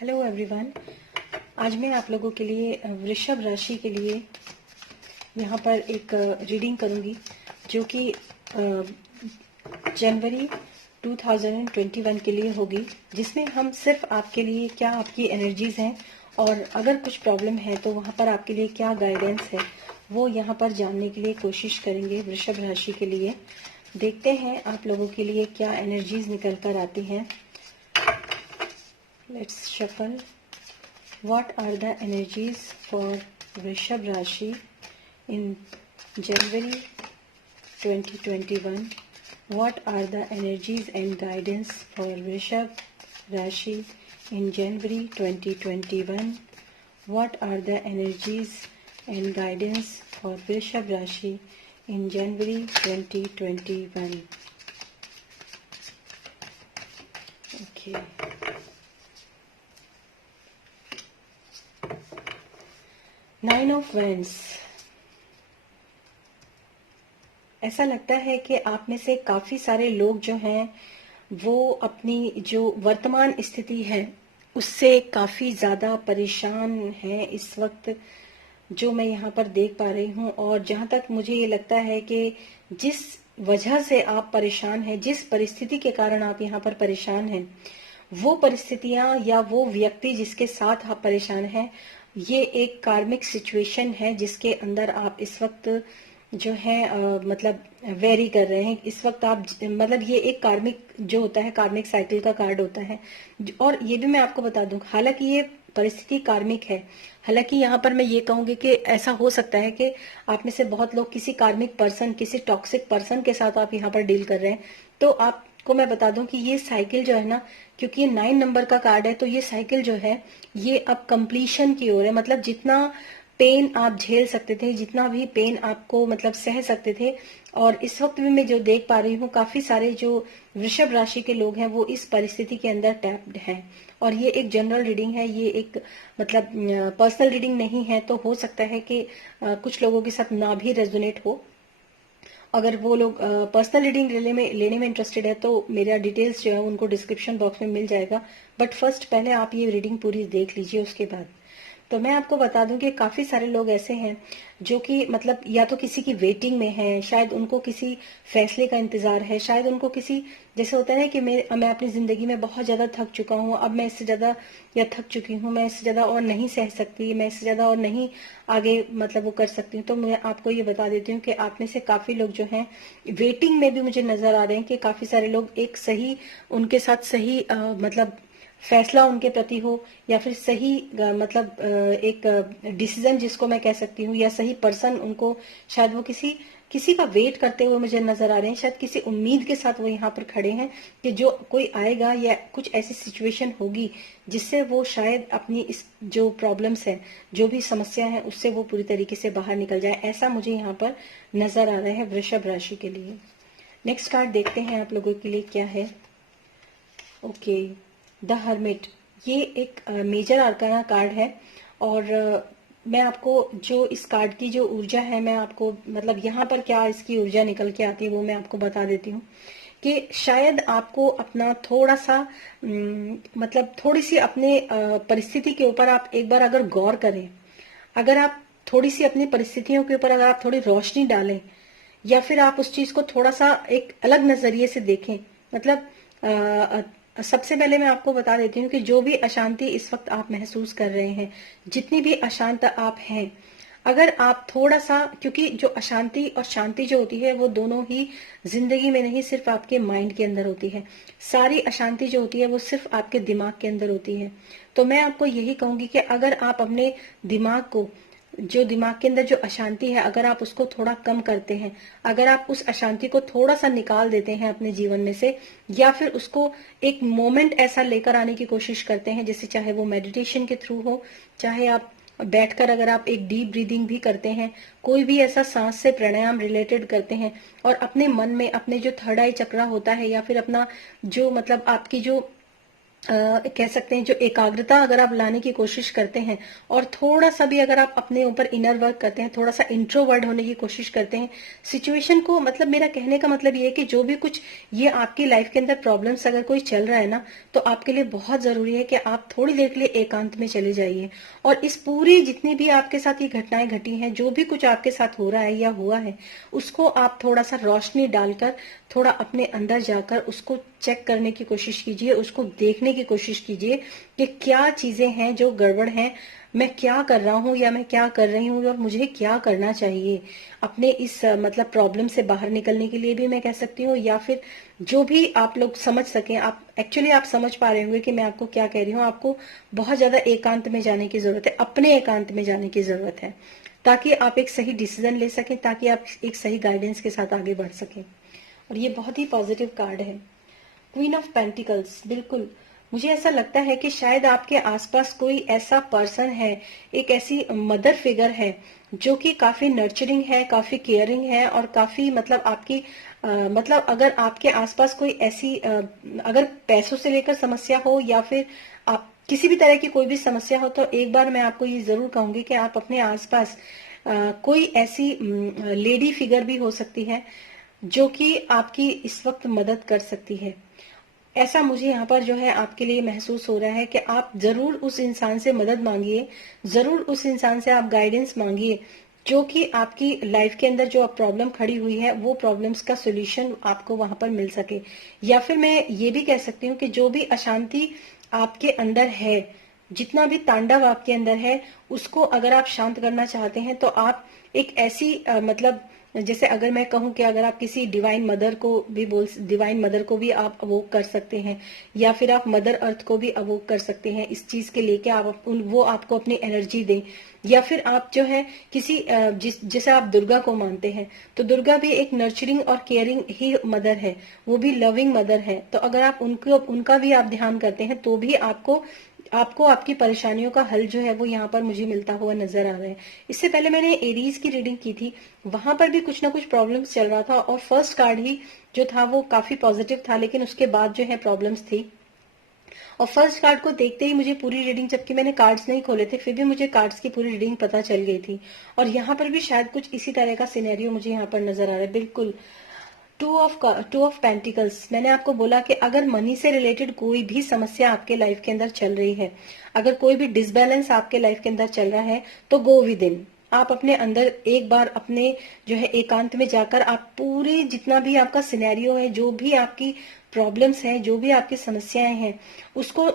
Hello everyone. आज मैं आप लोगों के लिए वृषभ राशि के लिए यहाँ पर एक रीडिंग करूँगी जो कि जनवरी 2021 के लिए होगी, जिसमें हम सिर्फ आपके लिए क्या आपकी एनर्जीज हैं और अगर कुछ प्रॉब्लम है तो वहाँ पर आपके लिए क्या गाइडेंस है वो यहाँ पर जानने के लिए कोशिश करेंगे। वृषभ राशि के लिए देखते हैं आप लोगों के लिए क्या एनर्जीज निकल कर आती हैं। Let's shuffle. What are the energies for Vrishab Rashi in January 2021? What are the energies and guidance for Vrishab Rashi in January 2021? What are the energies and guidance for Vrishab Rashi in January 2021? Okay. Nine of wands. ऐसा लगता है कि आप में से काफी सारे लोग जो हैं वो अपनी जो वर्तमान स्थिति है उससे काफी ज्यादा परेशान हैं इस वक्त, जो मैं यहाँ पर देख पा रही हूँ। और जहां तक मुझे ये लगता है कि जिस वजह से आप परेशान हैं, जिस परिस्थिति के कारण आप यहाँ पर परेशान हैं, वो परिस्थितियां या वो व्यक्ति जिसके साथ आप परेशान हैं, ये एक कार्मिक सिचुएशन है जिसके अंदर आप इस वक्त जो है मतलब वेरी कर रहे हैं। इस वक्त आप मतलब ये एक कार्मिक जो होता है, कार्मिक साइकिल का कार्ड होता है। और ये भी मैं आपको बता दूं, हालांकि ये परिस्थिति कार्मिक है, हालांकि यहाँ पर मैं ये कहूंगी कि ऐसा हो सकता है कि आप में से बहुत लोग किसी कार्मिक पर्सन, किसी टॉक्सिक पर्सन के साथ आप यहाँ पर डील कर रहे हैं। तो आपको मैं बता दूं कि ये साइकिल जो है ना, क्योंकि ये 9 नंबर का कार्ड है, तो ये साइकिल जो है ये अब कंप्लीशन की ओर है। मतलब जितना पेन आप झेल सकते थे, जितना भी पेन आपको मतलब सह सकते थे, और इस वक्त भी मैं जो देख पा रही हूँ काफी सारे जो वृषभ राशि के लोग हैं वो इस परिस्थिति के अंदर टैप्ड हैं। और ये एक जनरल रीडिंग है, ये एक मतलब पर्सनल रीडिंग नहीं है, तो हो सकता है कि कुछ लोगों के साथ ना भी रेजोनेट हो। अगर वो लोग पर्सनल रीडिंग लेने में इंटरेस्टेड है तो मेरा डिटेल्स जो है उनको डिस्क्रिप्शन बॉक्स में मिल जाएगा। बट फर्स्ट पहले आप ये रीडिंग पूरी देख लीजिए, उसके बाद। तो मैं आपको बता दूं कि काफी सारे लोग ऐसे हैं जो कि मतलब या तो किसी की वेटिंग में हैं, शायद उनको किसी फैसले का इंतजार है, शायद उनको किसी, जैसे होता है ना कि मैं अपनी जिंदगी में बहुत ज्यादा थक चुका हूँ, अब मैं इससे ज्यादा या थक चुकी हूँ, मैं इससे ज्यादा और नहीं सह सकती, मैं इससे ज्यादा और नहीं आगे मतलब वो कर सकती हूँ। तो मैं आपको ये बता देती हूँ कि आप में से काफी लोग जो हैं वेटिंग में भी मुझे नजर आ रहे हैं कि काफी सारे लोग एक सही, उनके साथ सही मतलब फैसला उनके प्रति हो, या फिर सही मतलब एक डिसीजन जिसको मैं कह सकती हूँ, या सही पर्सन उनको, शायद वो किसी किसी का वेट करते हुए मुझे नजर आ रहे हैं, शायद किसी उम्मीद के साथ वो यहाँ पर खड़े हैं कि जो कोई आएगा या कुछ ऐसी सिचुएशन होगी जिससे वो शायद अपनी इस जो प्रॉब्लम्स है, जो भी समस्या है, उससे वो पूरी तरीके से बाहर निकल जाए। ऐसा मुझे यहाँ पर नजर आ रहा है वृषभ राशि के लिए। नेक्स्ट कार्ड देखते हैं आप लोगों के लिए क्या है। Okay, the hermit. ये एक मेजर आर्काना कार्ड है, और मैं आपको जो इस कार्ड की जो ऊर्जा है, मैं आपको मतलब यहाँ पर क्या इसकी ऊर्जा निकल के आती है वो मैं आपको बता देती हूँ कि शायद आपको अपना थोड़ा सा मतलब थोड़ी सी अपने परिस्थिति के ऊपर आप एक बार अगर गौर करें, अगर आप थोड़ी सी अपनी परिस्थितियों के ऊपर अगर आप थोड़ी रोशनी डालें, या फिर आप उस चीज को थोड़ा सा एक अलग नजरिए से देखें। मतलब सबसे पहले मैं आपको बता देती हूँ कि जो भी अशांति इस वक्त आप महसूस कर रहे हैं, जितनी भी अशांत आप हैं, अगर आप थोड़ा सा, क्योंकि जो अशांति और शांति जो होती है वो दोनों ही जिंदगी में नहीं सिर्फ आपके माइंड के अंदर होती है, सारी अशांति जो होती है वो सिर्फ आपके दिमाग के अंदर होती है। तो मैं आपको यही कहूंगी कि अगर आप अपने दिमाग को, जो दिमाग के अंदर जो अशांति है, अगर आप उसको थोड़ा कम करते हैं, अगर आप उस अशांति को थोड़ा सा निकाल देते हैं अपने जीवन में से, या फिर उसको एक मोमेंट ऐसा लेकर आने की कोशिश करते हैं, जैसे चाहे वो मेडिटेशन के थ्रू हो, चाहे आप बैठकर अगर आप एक डीप ब्रीदिंग भी करते हैं, कोई भी ऐसा सांस से प्राणायाम रिलेटेड करते हैं, और अपने मन में अपने जो थर्ड आई चक्रा होता है, या फिर अपना जो मतलब आपकी जो कह सकते हैं जो एकाग्रता अगर आप लाने की कोशिश करते हैं और थोड़ा सा भी अगर आप अपने ऊपर इनर वर्क करते हैं, थोड़ा सा इंट्रोवर्ट होने की कोशिश करते हैं, सिचुएशन को, मतलब मेरा कहने का मतलब ये है कि जो भी कुछ ये आपकी लाइफ के अंदर प्रॉब्लम्स अगर कोई चल रहा है ना, तो आपके लिए बहुत जरूरी है कि आप थोड़ी देर के लिए एकांत में चले जाइए और इस पूरी जितनी भी आपके साथ ये घटनाएं घटी हैं, जो भी कुछ आपके साथ हो रहा है या हुआ है, उसको आप थोड़ा सा रोशनी डालकर, थोड़ा अपने अंदर जाकर उसको चेक करने की कोशिश कीजिए, उसको देखने की कोशिश कीजिए कि क्या चीजें हैं जो गड़बड़ हैं, मैं क्या कर रहा हूँ या मैं क्या कर रही हूँ और मुझे क्या करना चाहिए अपने इस मतलब प्रॉब्लम से बाहर निकलने के लिए भी मैं कह सकती हूँ, या फिर जो भी आप लोग समझ सकें। आप एक्चुअली आप समझ पा रहे होंगे कि मैं आपको क्या कह रही हूँ। आपको बहुत ज्यादा एकांत में जाने की जरूरत है, अपने एकांत में जाने की जरूरत है, ताकि आप एक सही डिसीजन ले सकें, ताकि आप एक सही गाइडेंस के साथ आगे बढ़ सकें। और ये बहुत ही पॉजिटिव कार्ड है, क्वीन ऑफ पेंटिकल्स। बिल्कुल, मुझे ऐसा लगता है कि शायद आपके आसपास कोई ऐसा पर्सन है, एक ऐसी मदर फिगर है जो कि काफी नर्चरिंग है, काफी केयरिंग है और काफी मतलब आपकी मतलब अगर आपके आसपास कोई ऐसी अगर पैसों से लेकर समस्या हो या फिर आप किसी भी तरह की कोई भी समस्या हो, तो एक बार मैं आपको ये जरूर कहूंगी कि आप अपने आसपास कोई ऐसी लेडी फिगर भी हो सकती है जो कि आपकी इस वक्त मदद कर सकती है। ऐसा मुझे यहाँ पर जो है आपके लिए महसूस हो रहा है कि आप जरूर उस इंसान से मदद मांगिए, जरूर उस इंसान से आप गाइडेंस मांगिए, जो कि आपकी लाइफ के अंदर जो प्रॉब्लम खड़ी हुई है वो प्रॉब्लम्स का सोल्यूशन आपको वहां पर मिल सके। या फिर मैं ये भी कह सकती हूँ कि जो भी अशांति आपके अंदर है, जितना भी तांडव आपके अंदर है, उसको अगर आप शांत करना चाहते हैं तो आप एक ऐसी मतलब जैसे अगर मैं कहूं कि अगर आप किसी डिवाइन मदर को भी आप अवोक कर सकते हैं, या फिर आप मदर अर्थ को भी अवोक कर सकते हैं, इस चीज के लेके वो आपको अपनी एनर्जी दें। या फिर आप जो है किसी जैसे आप दुर्गा को मानते हैं, तो दुर्गा भी एक नर्चरिंग और केयरिंग ही मदर है, वो भी लविंग मदर है। तो अगर आप उनका भी आप ध्यान करते हैं तो भी आपको आपको आपकी परेशानियों का हल जो है वो यहाँ पर मुझे मिलता हुआ नजर आ रहा है। इससे पहले मैंने एरीज की रीडिंग की थी, वहां पर भी कुछ ना कुछ प्रॉब्लम्स चल रहा था और फर्स्ट कार्ड ही जो था वो काफी पॉजिटिव था, लेकिन उसके बाद जो है प्रॉब्लम्स थी। और फर्स्ट कार्ड को देखते ही मुझे पूरी रीडिंग, जबकि मैंने कार्ड्स नहीं खोले थे, फिर भी मुझे कार्ड्स की पूरी रीडिंग पता चल गई थी। और यहाँ पर भी शायद कुछ इसी तरह का सिनेरियो मुझे यहाँ पर नजर आ रहा है। बिल्कुल, टू ऑफ पेंटिकल्स। मैंने आपको बोला कि अगर मनी से रिलेटेड कोई भी समस्या आपके लाइफ के अंदर चल रही है, अगर कोई भी डिसबैलेंस आपके लाइफ के अंदर चल रहा है, तो गो विद इन। आप अपने अंदर एक बार अपने जो है एकांत में जाकर आप पूरे जितना भी आपका सिनेरियो है, जो भी आपकी प्रॉब्लम्स हैं, जो भी आपकी समस्याएं हैं, उसको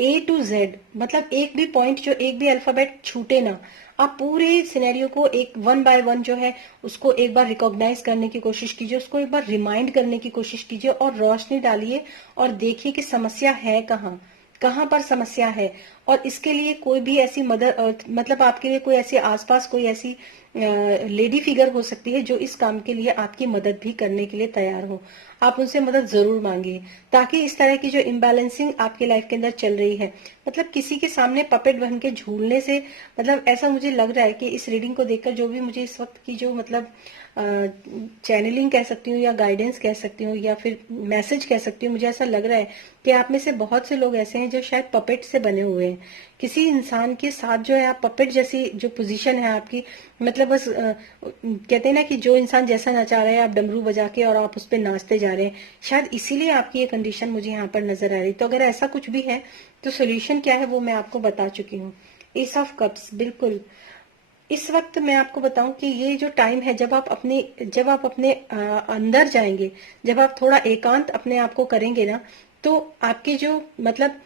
A to Z, मतलब एक भी पॉइंट, जो एक भी अल्फाबेट छूटे ना, आप पूरे सिनेरियो को एक वन बाय वन जो है उसको एक बार रिकॉग्नाइज करने की कोशिश कीजिए, उसको एक बार रिमाइंड करने की कोशिश कीजिए और रोशनी डालिए और देखिए कि समस्या है कहाँ, कहाँ पर समस्या है। और इसके लिए कोई भी ऐसी मदर अर्थ, मतलब आपके लिए कोई ऐसी आसपास कोई ऐसी लेडी फिगर हो सकती है जो इस काम के लिए आपकी मदद भी करने के लिए तैयार हो। आप उनसे मदद जरूर मांगिए, ताकि इस तरह की जो इम्बैलेंसिंग आपके लाइफ के अंदर चल रही है, मतलब किसी के सामने पपेट बन के झूलने से, मतलब ऐसा मुझे लग रहा है कि इस रीडिंग को देखकर जो भी मुझे इस वक्त की जो मतलब चैनलिंग कह सकती हूँ या गाइडेंस कह सकती हूँ या फिर मैसेज कह सकती हूँ, मुझे ऐसा लग रहा है कि आप में से बहुत से लोग ऐसे हैं जो शायद पपेट से बने हुए हैं। किसी इंसान के साथ जो है आप पपेट जैसी जो पोजीशन है आपकी, मतलब बस कहते हैं ना कि जो इंसान जैसा नचा रहा है, आप डमरू बजा के और आप उस पर नाचते जा रहे हैं, शायद इसीलिए आपकी ये कंडीशन मुझे यहाँ पर नजर आ रही। तो अगर ऐसा कुछ भी है तो सोल्यूशन क्या है वो मैं आपको बता चुकी हूँ। S of cups. बिल्कुल, इस वक्त मैं आपको बताऊं कि ये जो टाइम है, जब आप अपने अंदर जाएंगे, जब आप थोड़ा एकांत अपने आप को करेंगे ना, तो आपके जो मतलब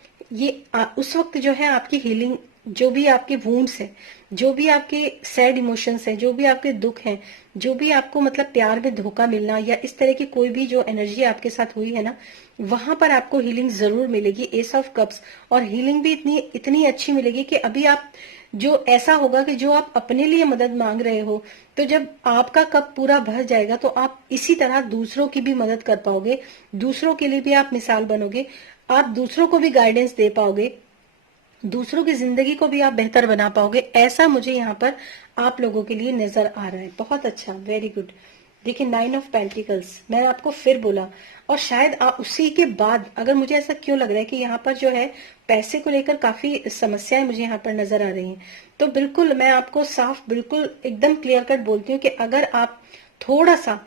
उस वक्त जो है आपकी हीलिंग, जो भी आपके वुंड्स है, जो भी आपके सैड इमोशंस हैं, जो भी आपके दुख हैं, जो भी आपको मतलब प्यार में धोखा मिलना या इस तरह की कोई भी जो एनर्जी आपके साथ हुई है ना, वहां पर आपको हीलिंग जरूर मिलेगी। S of cups. और हीलिंग भी इतनी इतनी अच्छी मिलेगी कि अभी आप जो ऐसा होगा कि जो आप अपने लिए मदद मांग रहे हो, तो जब आपका कप पूरा भर जाएगा तो आप इसी तरह दूसरों की भी मदद कर पाओगे, दूसरों के लिए भी आप मिसाल बनोगे, आप दूसरों को भी गाइडेंस दे पाओगे, दूसरों की जिंदगी को भी आप बेहतर बना पाओगे। ऐसा मुझे यहाँ पर आप लोगों के लिए नजर आ रहा है। बहुत अच्छा, वेरी गुड। देखिए 9 ऑफ पेंटिकल्स, मैंने आपको फिर बोला, और शायद उसी के बाद अगर मुझे ऐसा क्यों लग रहा है कि यहाँ पर जो है पैसे को लेकर काफी समस्याएं मुझे यहाँ पर नजर आ रही हैं। तो बिल्कुल मैं आपको साफ बिल्कुल एकदम क्लियर कट बोलती हूँ कि अगर आप थोड़ा सा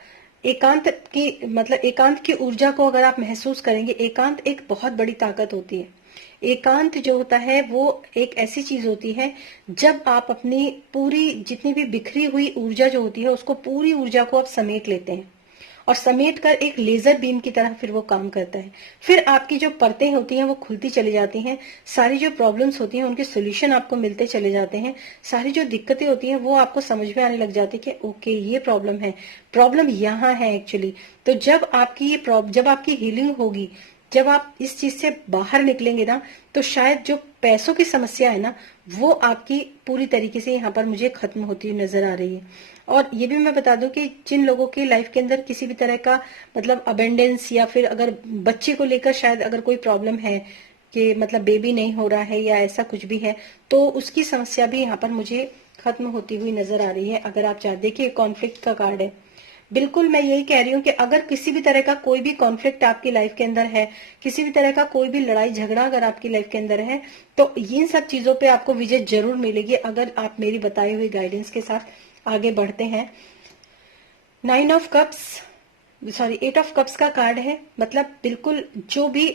एकांत की मतलब एकांत की ऊर्जा को अगर आप महसूस करेंगे, एकांत एक बहुत बड़ी ताकत होती है। एकांत जो होता है वो एक ऐसी चीज होती है जब आप अपनी पूरी जितनी भी बिखरी हुई ऊर्जा जो होती है उसको पूरी ऊर्जा को आप समेट लेते हैं, और समेट कर एक लेजर बीम की तरह फिर वो काम करता है। फिर आपकी जो परतें होती हैं वो खुलती चली जाती हैं, सारी जो प्रॉब्लम्स होती हैं उनके सोल्यूशन आपको मिलते चले जाते हैं, सारी जो दिक्कतें होती हैं वो आपको समझ में आने लग जाती है कि ओके ये प्रॉब्लम है, प्रॉब्लम यहाँ है एक्चुअली। तो जब आपकी हीलिंग होगी, जब आप इस चीज से बाहर निकलेंगे ना, तो शायद जो पैसों की समस्या है ना वो आपकी पूरी तरीके से यहाँ पर मुझे खत्म होती हुई नजर आ रही है। और ये भी मैं बता दूं कि जिन लोगों की लाइफ के अंदर किसी भी तरह का मतलब अबेंडेंस या फिर अगर बच्चे को लेकर शायद अगर कोई प्रॉब्लम है कि मतलब बेबी नहीं हो रहा है या ऐसा कुछ भी है, तो उसकी समस्या भी यहाँ पर मुझे खत्म होती हुई नजर आ रही है। अगर आप चाहते, देखिए कॉन्फ्लिक्ट का कार्ड है, बिल्कुल मैं यही कह रही हूँ कि अगर किसी भी तरह का कोई भी कॉन्फ्लिक्ट आपकी लाइफ के अंदर है, किसी भी तरह का कोई भी लड़ाई झगड़ा अगर आपकी लाइफ के अंदर है, तो इन सब चीजों पे आपको विजय जरूर मिलेगी अगर आप मेरी बताई हुई गाइडेंस के साथ आगे बढ़ते हैं। 8 ऑफ कप्स का कार्ड है, मतलब बिल्कुल जो भी,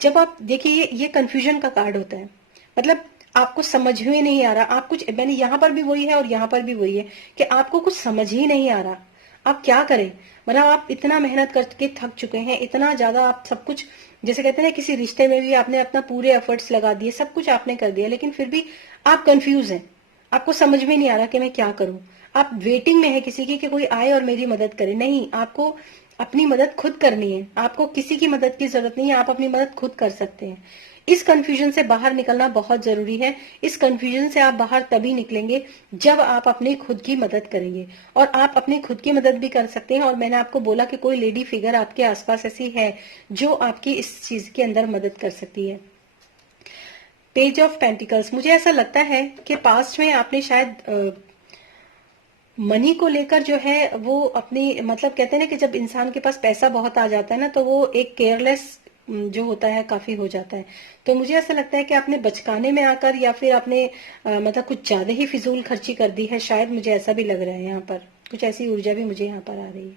जब आप देखिए ये कंफ्यूजन का कार्ड होता है, मतलब आपको समझ में नहीं आ रहा, आप कुछ, मैंने यहाँ पर भी वही है और यहाँ पर भी वही है कि आपको कुछ समझ ही नहीं आ रहा, आप क्या करें। मतलब आप इतना मेहनत करके थक चुके हैं, इतना ज्यादा आप सब कुछ, जैसे कहते हैं ना किसी रिश्ते में भी आपने अपना पूरे एफर्ट्स लगा दिए, सब कुछ आपने कर दिया, लेकिन फिर भी आप कंफ्यूज हैं, आपको समझ में नहीं आ रहा कि मैं क्या करूं। आप वेटिंग में है किसी की कि कोई आए और मेरी मदद करे, नहीं, आपको अपनी मदद खुद करनी है, आपको किसी की मदद की जरूरत नहीं है, आप अपनी मदद खुद कर सकते हैं। इस कंफ्यूजन से बाहर निकलना बहुत जरूरी है। इस कंफ्यूजन से आप बाहर तभी निकलेंगे जब आप अपनी खुद की मदद करेंगे, और आप अपनी खुद की मदद भी कर सकते हैं। और मैंने आपको बोला कि कोई लेडी फिगर आपके आसपास ऐसी है जो आपकी इस चीज के अंदर मदद कर सकती है। पेज ऑफ पेंटिकल्स, मुझे ऐसा लगता है कि पास्ट में आपने शायद मनी को लेकर जो है वो अपनी, मतलब कहते हैं ना कि जब इंसान के पास पैसा बहुत आ जाता है ना तो वो एक केयरलेस जो होता है काफी हो जाता है। तो मुझे ऐसा लगता है कि आपने बचकाने में आकर या फिर आपने मतलब कुछ ज्यादा ही फिजूल खर्ची कर दी है, शायद मुझे ऐसा भी लग रहा है। यहाँ पर कुछ ऐसी ऊर्जा भी मुझे यहाँ पर आ रही है।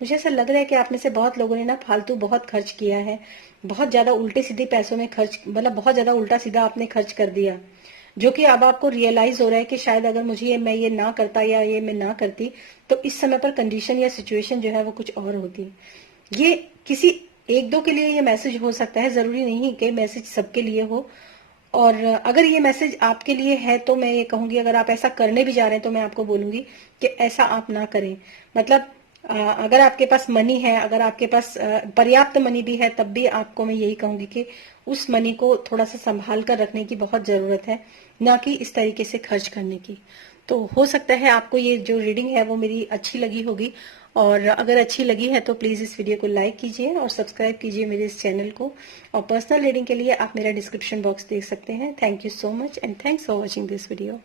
मुझे ऐसा लग रहा है कि आप में से बहुत लोगों ने ना फालतू बहुत खर्च किया है, बहुत ज्यादा उल्टे सीधे पैसों में खर्च, मतलब बहुत ज्यादा उल्टा सीधा आपने खर्च कर दिया, जो कि अब आपको रियलाइज हो रहा है कि शायद अगर मुझे मैं ये ना करता या ये मैं ना करती तो इस समय पर कंडीशन या सिचुएशन जो है वो कुछ और होती। ये किसी एक दो के लिए ये मैसेज हो सकता है, जरूरी नहीं कि मैसेज सबके लिए हो। और अगर ये मैसेज आपके लिए है तो मैं ये कहूंगी, अगर आप ऐसा करने भी जा रहे हैं तो मैं आपको बोलूंगी कि ऐसा आप ना करें। मतलब अगर आपके पास मनी है, अगर आपके पास पर्याप्त मनी भी है, तब भी आपको मैं यही कहूंगी कि उस मनी को थोड़ा सा संभाल कर रखने की बहुत जरूरत है, ना कि इस तरीके से खर्च करने की। तो हो सकता है आपको ये जो रीडिंग है वो मेरी अच्छी लगी होगी, और अगर अच्छी लगी है तो प्लीज इस वीडियो को लाइक कीजिए और सब्सक्राइब कीजिए मेरे इस चैनल को। और पर्सनल रीडिंग के लिए आप मेरा डिस्क्रिप्शन बॉक्स देख सकते हैं। Thank you so much and thanks for watching this video.